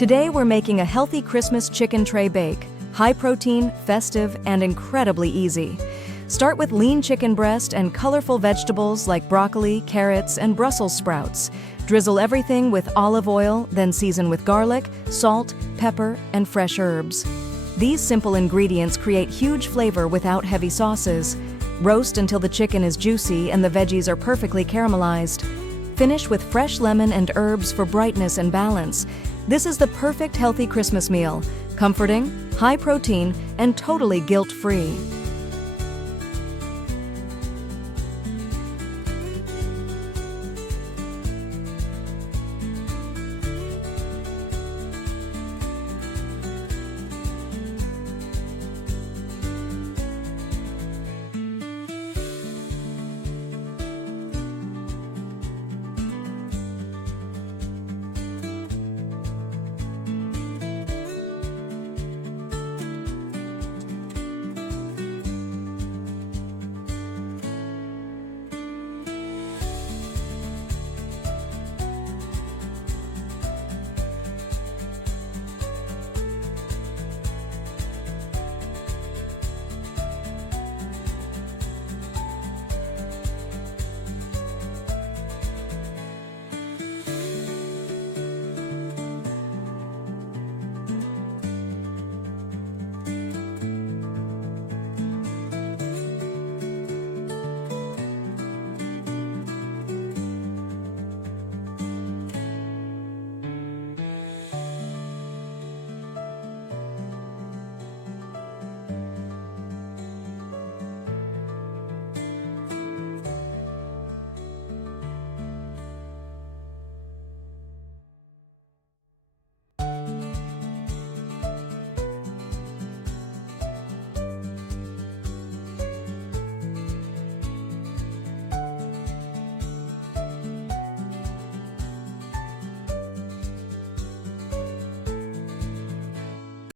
Today we're making a healthy Christmas chicken tray bake, high protein, festive, and incredibly easy. Start with lean chicken breast and colorful vegetables like broccoli, carrots, and Brussels sprouts. Drizzle everything with olive oil, then season with garlic, salt, pepper, and fresh herbs. These simple ingredients create huge flavor without heavy sauces. Roast until the chicken is juicy and the veggies are perfectly caramelized. Finish with fresh lemon and herbs for brightness and balance. This is the perfect healthy Christmas meal, comforting, high protein, and totally guilt-free.